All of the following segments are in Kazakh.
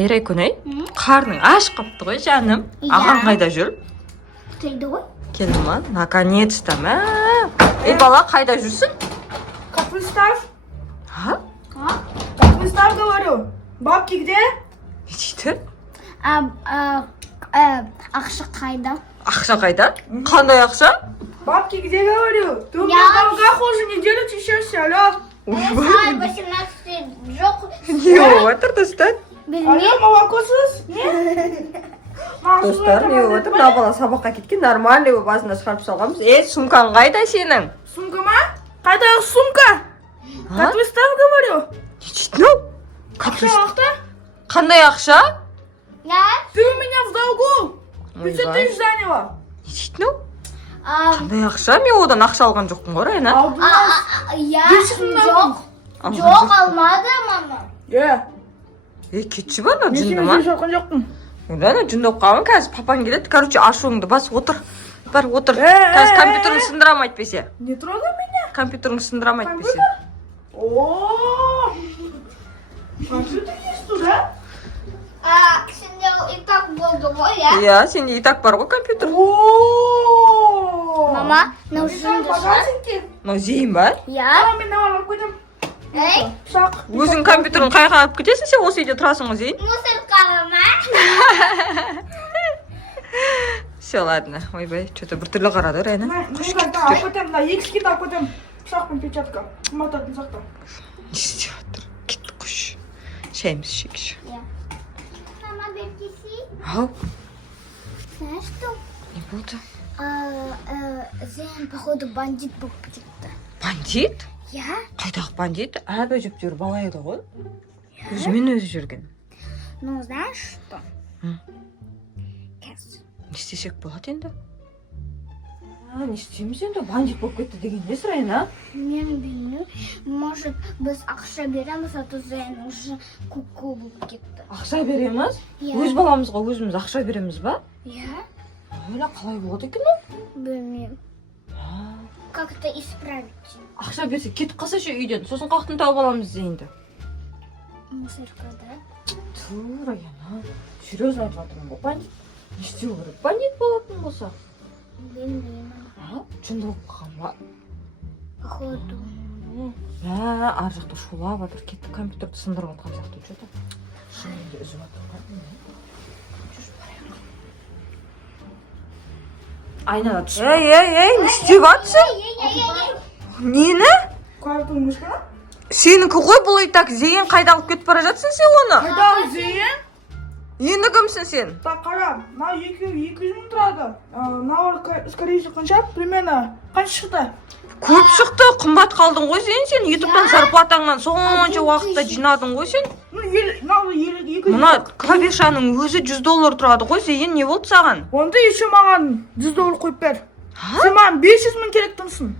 Ерекүней, қарның аш қапты ғой, жаным. Ағаң қайда жүр? Келді ғой. Келді ма? Наконец-то, мә. Бала, қайда жүрсің? Как представь? А? Как представь, говорю. Бабки где? Не дейді? Ақша қайда? Ақша қайда? Қандай ақша? Бабки где, говорю? Ты у меня Я- в долгах уже неделю течешься, алло. Сай 18 жоқ. Не болып жатыр, достар? Білмеймін. Алло, молокосыз? Не? Достар, не болып жатыр? Мына бала сабаққа кеткен, нормальный болып басына шығарып салғанбыз. Сумкаң қайда сенің? Сумка ма? Қайда сумка? А? Как представь, говорю. Не дейді, ну? Ақша уақытта? Қандай ақша? Я? Ты у меня в долгу. 500 Ойбай. тысяч заняла. Не дейді, ну? Қандай ақша? Мен одан ақша алған жоқпын ғой, Райна. Алдым. Я? Бесшімді Жоқ. Алған Жоқ, жоқпын. алмады мама. Кетші ба, ана Мен жүнді сені ма? жоқын жоқпын. Ана жүнді болып қалған, қазір папаң келеді. Короче, ашуыңды бас, отыр. Бар, отыр. Қазір Қазір компьютеріңді сындырам айтпесе. Не трогай меня. Компьютеріңді сындырам айтпесе. О, компьютер есть тут, да? Сенде и так болды ғой, я? Иә, сенде и так бар ғой компьютер. О, Мама, Мен наушнигімді шығар. багажнике. Но зейін ба? Я? Мен алып қойдым. Ей, Пышақ. Өзің компьютерін қайға алып кетесің, сен осы үйде тұрасың ғой, зейін? мусоркаға ма? Все, ладно. Ойбай, что-то біртүрлі қарады, Райна. Қош Алып кетті. қойдым, мына екі скит алып қойдым. Пышақ пен печатка. Мотатын сақта. Не істеп жатыр? Кетті, қош. Шайымыз ішейікші. Мама, беркесі. Ау, Знаешь что? не болды? Зейн, походу, бандит болып кетті. Бандит? Я? Қайдағы бандит? Әбі жүп жүр бала еді ғой. Өзімен өзі жүрген. Ну, знаешь что? Кәз. Не істесек болады енді? Не істейміз енді? Бандит болып кетті деген несі, Райна? Мен білмеймін. Может, біз ақша береміз, а то Зейн уже ку-ку болып кетті. Ақша береміз? Иә. Өз баламызға өзіміз ақша береміз ба? Я? Öyle қалай болады екен ол? Білмеймін. Как это исправить? Ақша берсе кетіп қалса ше үйден, сосын қақтын тауып аламыз енді. Мусоркада. Тура, яна. Серьезно айтып жатырмын ғой, бандит. Не істеу керек? Бандит болатын болса. Білмеймін. Жүнді болып қалған ба? Походу. Ар жақта шулап жатыр, кетті компьютерді сындырып жатқан сияқты что-то. Шынымен үзіп жатыр ғой. Айнала түс. Ей, не істеп жатсың? Нені? Қайдың мышка? Сенікі ғой бұл и так, Зейін қайда алып кетіп бара жатсың сен оны? Қайдағы Зейін? Енді кімсің сен? Так, қара, мына 200 мың тұрады. Мына скорее қанша? Примерно қанша шықты? Көп шықты, қымбат қалдың ғой сен ютубтан зарплатаңнан сонша уақытта жинадың ғой сен. Мына клавишаның өзі $100 тұрады ғой, Зейін, не болды саған? Онда еще маған $100 қойып бер. Сен маған 500 мың керек тұрсың.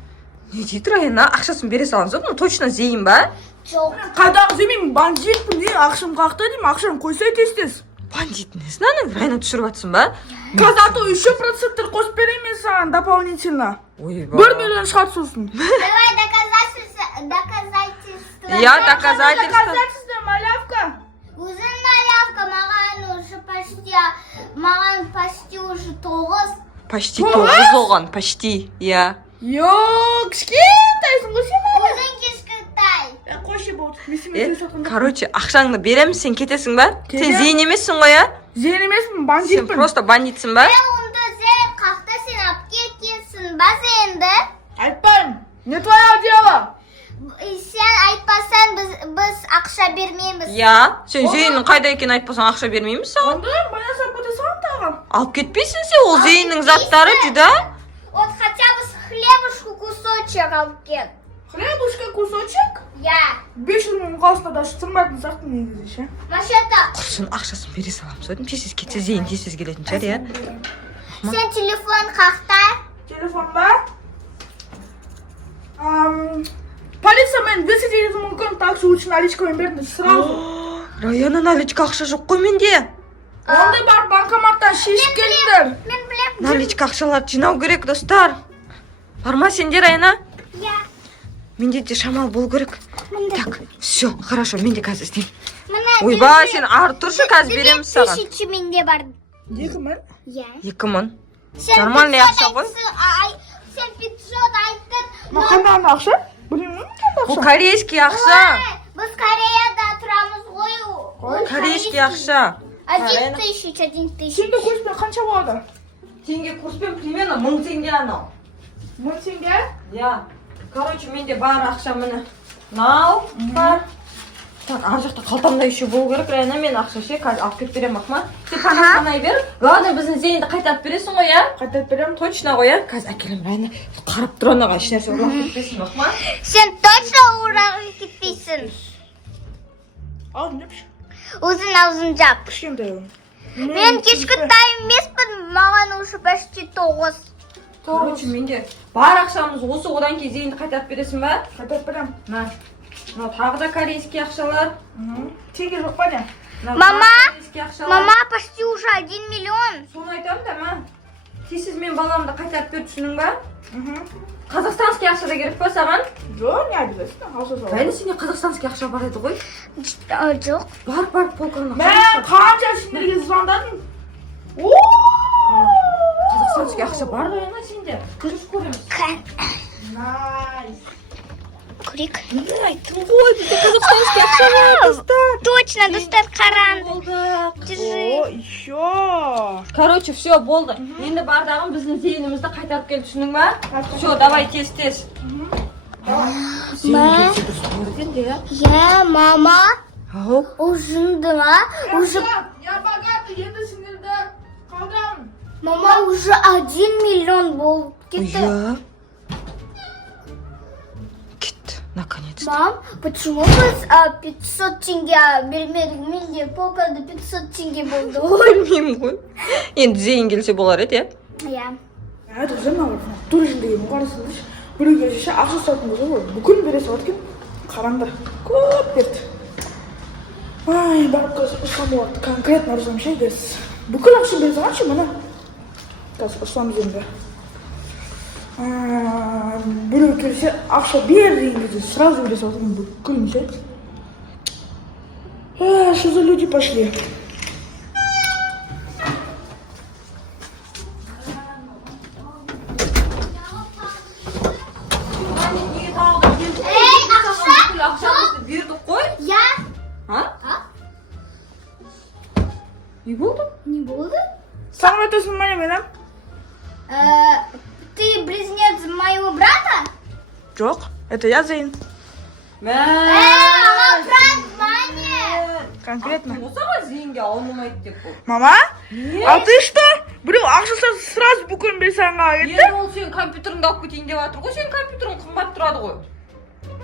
Не дейді, Райна, ақшасын бере салған жоқ, точно Зейін ба? Жоқ. Қайдағы Зейін, бандитпін деймін, ақшам қақта деймін, ақшам қойсай тез-тез. Бандит несін аның, Райна түсіріп жатсың ба? Қазір а то еще проценттер қосып берейін мен саған дополнительно. Ойбай. 1 миллион шығарып сосын. Давай доказательства. Я доказательство. Доказательство, малявка. Өзің малявка, маған почти уже 9. Почти 9 оған, почти, я. Йооо, кішкентайсың ғой сен әлі. Өзің кішкентай. Қойшы болды. Короче, ақшаңды береміз, сен кетесің ба? Сен Кетем. Зейін емессің ғой, я? Зейін емеспін, Сен бандитпін. просто бандитсің ба? Онда Зейн қақта сен алып кеткенсің ба Зейнді? Айтпаймын. Не твое дело? Сен айтпасаң біз ақша бермейміз. Я. Сен Зейіннің қайда екенін айтпасаң ақша бермейміз саған. Онда байласа көтесің тағы. Алып кетпейсің сен, ол Зейіннің заттары жүда. Вот хотя бы с хлебушку кусочек алып кет. Хлебушка кусочек? Я. 500 мың қалысына даже тұрмайтын сияқты негізі ше. Машата. Құрсын ақшасын бере саламыз. Өтім тез кетсе Зейін тез келетін шығар, я. Сен телефон қақта. Телефонда. Полициямен 200 мүмкін такси үшін наличкамен берді сразу. Раяна, наличка ақша жоқ қой менде. Онда бар банкоматтан шешіп келіңдер. Мен білем. Наличка ақшаларды жинау керек, достар. Бар ма сенде, Раяна? Я. Менде де шамал болу керек. Так, все, хорошо, мен де қазір істеймін. Ойбай, сен ары тұршы, қазір береміз саған. 2000 менде бар. 2000? Иә. 2000. Нормальный ақша ғой. Сен 500 айттың. Қандай ақша? Білмеймін, қандай Бұл ақша? корейский ақша. Біз Кореяда тұрамыз ғой. Корейский ақша. 1000. Сенде курспен қанша болады? Теңге курспен примерно 1000 теңге анау. 1000 теңге? Я. Короче, менде бар ақша міне. Мынау бар. Так, ар жақта қалтамда еще болу керек. Райна, мен ақша ше, қазір алып кетіп беремін, ақма. Сен санай бер. Ладно, біздің зейінді қайтарып бересің ғой, я? Қайтарып беремін. Точно ғой, я? Қазір әкелемін, Райна. Қарап тұр анаға, ешнәрсе ұрлап кетпесін, ақма. Сен точно ұрлап кетпейсің. Ал, непші? Аузын жап. Кішкентай ол. Мен кешкі тайм емеспін, маған уже почти 9. Короче, менде бар ақшамыз осы, одан кейін зейінді қайтарып бересің ба? Қайтарып беремін. На. Мынау тағы да корейский ақшалар. Теңге жоқ па не? Мынау Мама, тағы корейский ақшалар. Мама, почти уже 1 миллион. Соны айтамын да, ма? Тезсіз мен баламды қайтарып беріп түсінің ба? Қазақстанский ақша да керек па саған? Жоқ, не обязательно. Ақша жоқ. Бәлі сенде қазақстанский ақша бар еді ғой? Жоқ. Бар, полканы. Мен қанша сендерге звондадым? Қазақстанский ақша бар ғой, ана сенде. Көріс көреміз. Найс. Көрейік. Мен айттым ғой, бізде қазақстанский ақша бар, достар. Точно, достар қаран. Болды. Держи. О, еще. Короче, все, болды. Енді бардағым біздің зейінімізді қайтарып келді, түсінің ба? Все, давай, тез. Ма? Я, мама. Ау. Ужинды ма? Уже... Я богатый, енді сендерді қалдым. Мама, уже 1 миллион болып кетті. Я. Кетті, наконец-то. Мам, почему біз 500 теңге бермедік? Менде полкада 500 теңге болды ғой. Білмеймін ғой. Енді зейін келсе болар еді, я? Иә. Это жаңа бар. Туризм деген қарасыңдаршы. Біреуге шеше ақша ұстайтын болса ғой. Бүкіл бере салады екен. Қараңдар. Көп берді. Ай, барып қазір ұстам болады. Конкретно ұрсам ше, газ. Бүкіл ақша бере салғаншы, мына. Қазір ұстамыз енді. Біреу келсе ақша бер деген кезде сразу бере салады. Бүкіл ше. Что за люди пошли? Ақшамызды бердік қой. Я? А? Не болды? Не болды? Сам айтасың ба менен? Ты близнец моего брата? Жоқ, это я Зейн. Ала брат маме. Конкретно. Осыға зейінге алмайды деп бұл. Мама? Не? А ты что? Біреу ақша сразу бүкіл бере салғанға кетті? Енді ол сенің компьютеріңді алып кетейін деп жатыр ғой. Сенің компьютерің қымбат тұрады ғой.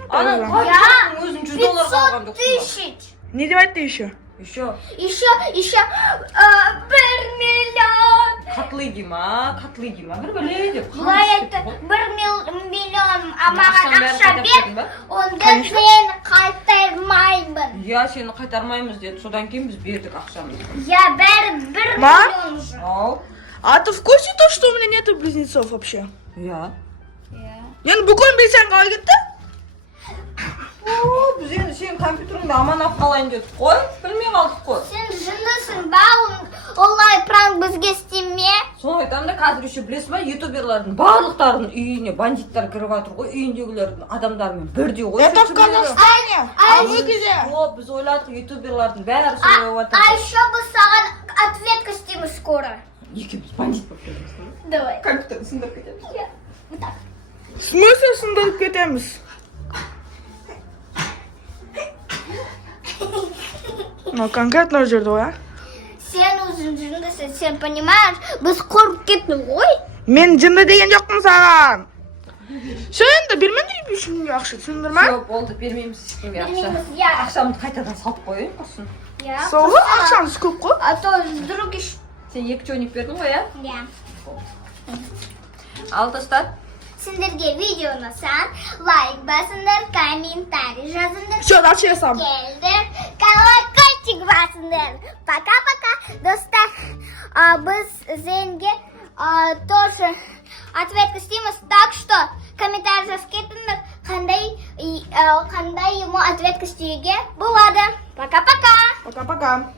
Ана компьютердің өзін 100 долларға алған 500 жоқсың ба? тысяч. Не деп айтты еще? Еще. Еще 1 миллион. Қатлы дейма, бір біле деп. Былай айтты, 1 миллион маған Ақшаның бәрін ақша қайтарып бер, бердің ба? онда сені қайтармаймын. Я сені қайтармаймыз деді. Содан кейін біз бердік ақшамызды. Я бәрі 1 Ма? миллион уже. Ау. А ты в курсе то, что у меня нету близнецов вообще? Я. Енді бүкіл бере салғанға кетті? Біз енді сенің компьютеріңді аман алып қалайын дедік қой. Білмей қалдық қой. Сен жындысың ба? Олай пранк бізге істеме. Соны айтамын да, қазір еще білесің ба, ютуберлардың барлықтарының үйіне бандиттар кіріп жатыр ғой, үйіндегілердің адамдарымен бірдей ғой. Это в Казахстане. А вы где? Жоқ, біз ойладық, ютуберлардың бәрі солай болып А жатыр. еще біз саған ответка істейміз скоро. Екеуміз бандит болып келеміз. Давай. Компьютерді сындырып кетеміз. Вот так. В смысле сындырып кетеміз? Ну, конкретно жерде ғой, а? Сен өзің жындысың, сен понимаешь? Біз қорып кеттік ғой. Мен жынды деген жоқпын саған. Все, енді бермеймін ешкімге ақша, түсіндір ма? Все, болды, бермейміз ешкімге ақша. Бермейміз, иә. Ақшамды қайтадан салып қойын, құрсын. Я. Сол ғой, ақшаңыз көп қой. А то вдруг еще... Сен 2 чойник бердің ғой, я? Я. Ал достар. Сендерге видео ұнаса, лайк басыңдар, комментарий жазыңдар. Все, дальше я сам. Келдер, колокольчик басыңдар. Пока-пока, достар. Біз Зейнге тоже ответка істейміз, так что комментарий жазып кетіңдер. қандай ему ответ істеуге болады. Пока-пока. Пока-пока.